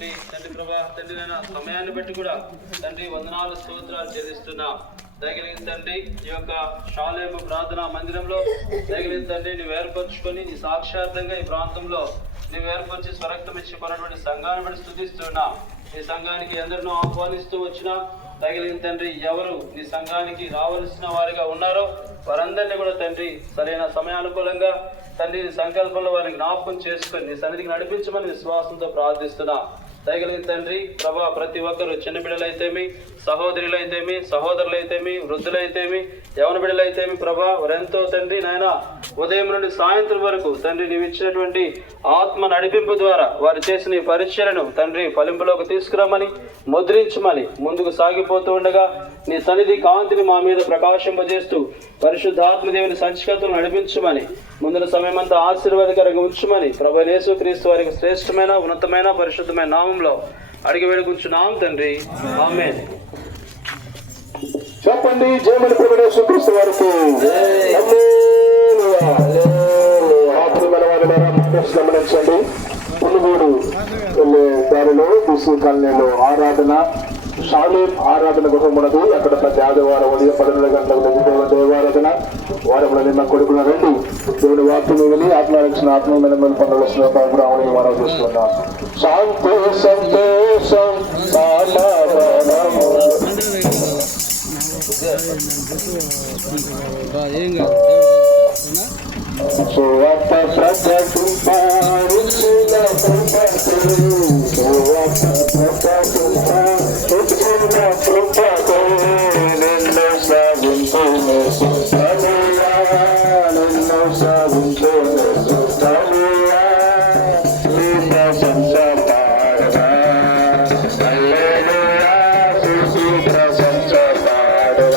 తండ్రి ప్రభా తండ్రి నేను సమయాన్ని బట్టి కూడా తండ్రి వందనాలు స్తోత్రాలు చెల్లిస్తున్నా. దయగలిగిన తండ్రి ఈ యొక్క షాలేము ప్రార్థనా మందిరంలో దయగలిగిన తండ్రి నువ్వు ఏర్పరచుకొని నీ సాక్షార్థంగా ఈ ప్రాంతంలో నువ్వు ఏర్పరిచి స్వరక్తం ఇచ్చిపోయినటువంటి సంఘాన్ని బట్టి స్తుతిస్తున్నా. ఈ సంఘానికి ఎందరినో ఆహ్వానిస్తూ వచ్చినా దయగలిగిన తండ్రి ఎవరు నీ సంఘానికి రావాల్సిన వారిగా ఉన్నారో వారందరినీ కూడా తండ్రి సరైన సమయానుకూలంగా తండ్రి సంకల్పంలో వారిని జ్ఞాపకం చేసుకొని నీ సన్నిధికి నడిపించమని విశ్వాసంతో ప్రార్థిస్తున్నా. దయగలిగిన తండ్రి ప్రభా ప్రతి ఒక్కరు చిన్న బిడ్డలైతేమి, సహోదరులైతేమి, సహోదరులైతేమి, వృద్ధులైతేమి, యవన బిడ్డలైతేమి ప్రభా వారెంతో తండ్రి నాయన ఉదయం నుండి సాయంత్రం వరకు తండ్రి నీవు ఇచ్చినటువంటి ఆత్మ నడిపింపు ద్వారా వారు చేసిన ఈ పరిచయను తండ్రి ఫలింపులోకి తీసుకురమ్మని ముద్రించమని ముందుకు సాగిపోతూ ఉండగా నీ సన్నిధి కాంతిని మా మీద ప్రకాశింపజేస్తూ పరిశుద్ధాత్మదేవుని సంచికతను నడిపించమని ముందున సమయమంతా ఆశీర్వాదకరంగా ఉంచమని ప్రభు యేసుక్రీస్తు వారికి శ్రేష్టమైన ఉన్నతమైన పరిశుద్ధమైన నామంలో అడిగి వేడుకుంటున్నాం తండ్రి, ఆమేన్. చెప్పండి జయమని ప్రభు యేసుక్రీస్తు వారికి. గమనించండి, పునుగోడు వెళ్ళే దారిలో బీసీ కాలనీలో ఆరాధన షాలేం ఆరాధన గృహం ఉన్నది. అక్కడ ప్రతి ఆదివారం ఉదయం 12 గంటలకు దేవారాధన. వారంలో నిన్న కొడుకున్న రండి దేవుని వాక్యం వెళ్ళి ఆత్మరక్షణ ఆత్మీయమైన మేలు పొందవలసిన ప్రోగ్రాములు మనం చూస్తున్నాం. శాంతి సంతోషం సువార్త ప్రకటింప నిన్ను సాగించు నిన్ను సాగించు ప్రశంస పాడగా ప్రశంస పాడగా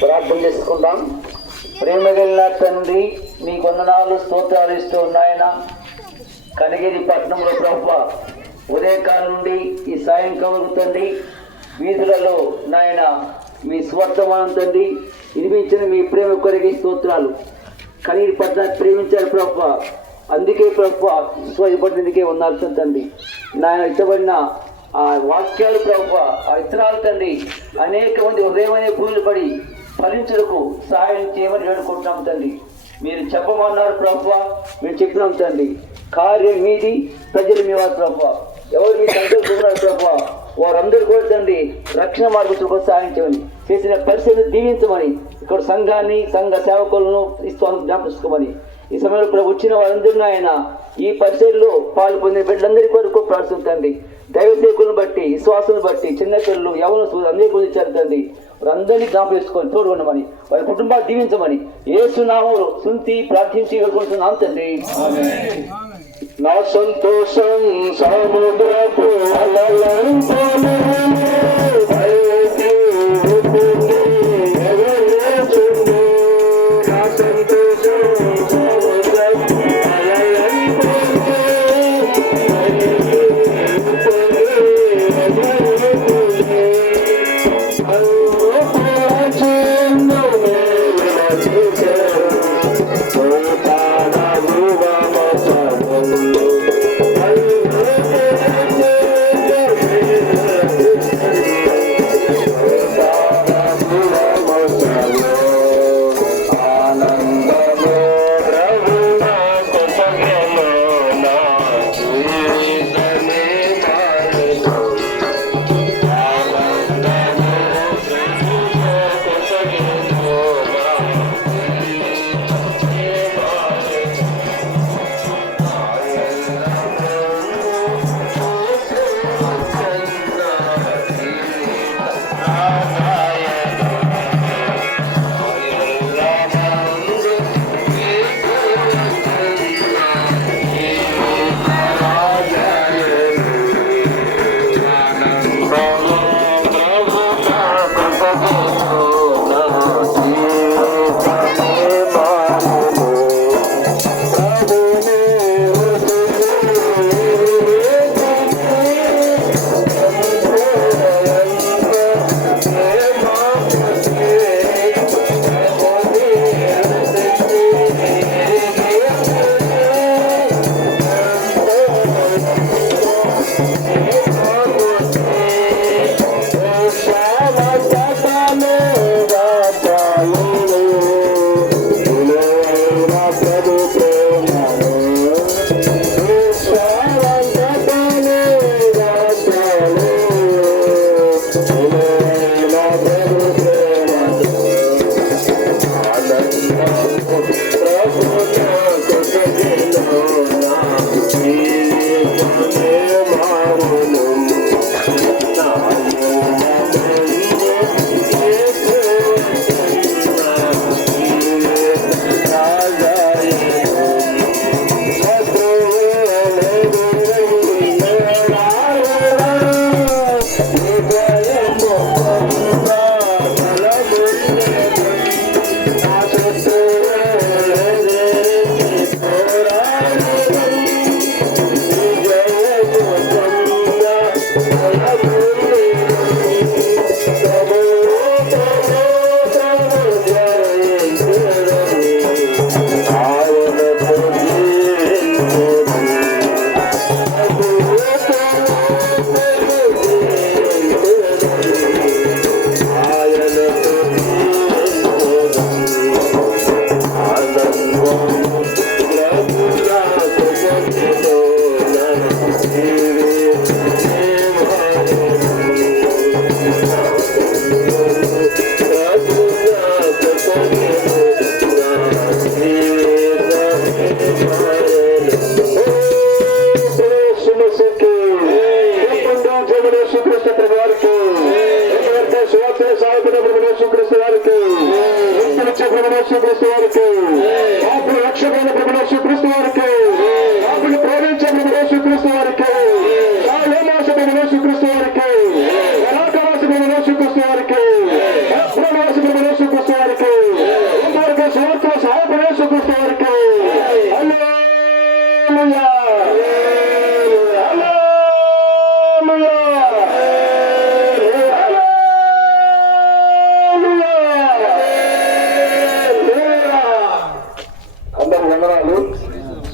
ప్రార్థన చేసుకుందాం. ప్రేమగలిగిన తండ్రి మీకు వందనాలు స్తోత్రాలు ఇస్తూ ఉన్నాయన. కనగిరి పట్టణంలో ప్రభువా ఉదయకాలం నుండి ఈ సాయంకాలం తండ్రి వీధులలో నాయన మీ స్వర్తమానం తండ్రి వినిపించిన మీ ప్రేమ కొరకి స్తోత్రాలు. కనగిరి పట్టణాన్ని ప్రేమించారు ప్రభువా, అందుకే ప్రభువా విశ్వాసపడినందుకే వందాల్సిన తండ్రి. నాయన ఇష్టపడిన ఆ వాక్యాలు ప్రభువా, ఆ విత్తనాలు తండ్రి అనేక మంది ఉదయమనే పూజలు పడి ఫలించుటకు సహాయం చేయమని వేడుకుంటున్నాం తండ్రి. మీరు చెప్పమన్నారు ప్రభువా, మేము చెప్పినాం తండ్రి. కార్యం మీది, ప్రజలు మీ వారు ప్రభువా. ఎవరు మీ సంకల్పం ప్రభువా వారందరూ కూడా తండ్రి రక్షణ మార్గం సహాయం చేయమని, చేసిన పరిస్థితిని దీవించమని, ఇక్కడ సంఘాన్ని సంఘ సేవకులను ఇస్తాను జ్ఞాపకమని, ఈ సమయంలో ప్రభు వచ్చిన వారందరూ ఆయన ఈ పరిచయంలో పాలు పొందిన బిడ్డలందరి కొరకు ప్రార్థిస్తుంది. దైవ సేవకులను బట్టి, విశ్వాసం బట్టి, చిన్నపిల్లలు యవనస్తులు అందరి గురించి ఇచ్చారు తండ్రి. వారందరినీ జ్ఞాపకం చేసుకొని తోడుకొనమని, వారి కుటుంబాలు దీవించమని యేసు నామములో స్తుతి ప్రార్థించి వేడుకుంటున్నాం తండ్రి. నా సంతోషం సముద్రపు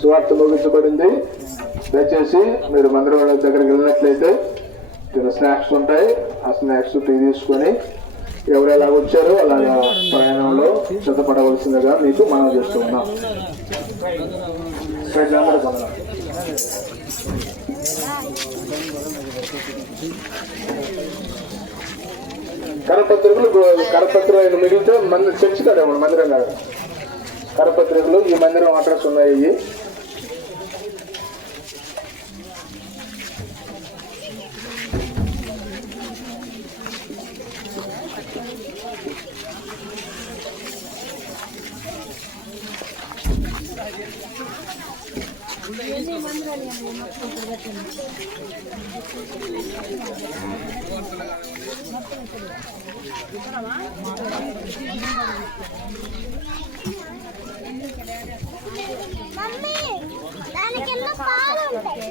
సువార్త ముగించబడింది. దయచేసి మీరు మందిరం దగ్గరికి వెళ్ళినట్లయితే స్నాక్స్ ఉంటాయి. ఆ స్నాక్స్ టీ తీసుకొని ఎవరు ఎలా వచ్చారో అలాగా ప్రయాణంలో సిద్ధపడవలసిందిగా మీకు మనం చేస్తూ ఉన్నాం. కరపత్రికలు మిగిలితే చర్చి కాదు మందిరం కాదు. కరపత్రికలు ఈ మందిరం అడ్రస్ ఉన్నాయి. మమ్మీ దానికి ఎన్నో పాలు ఉంటాయి.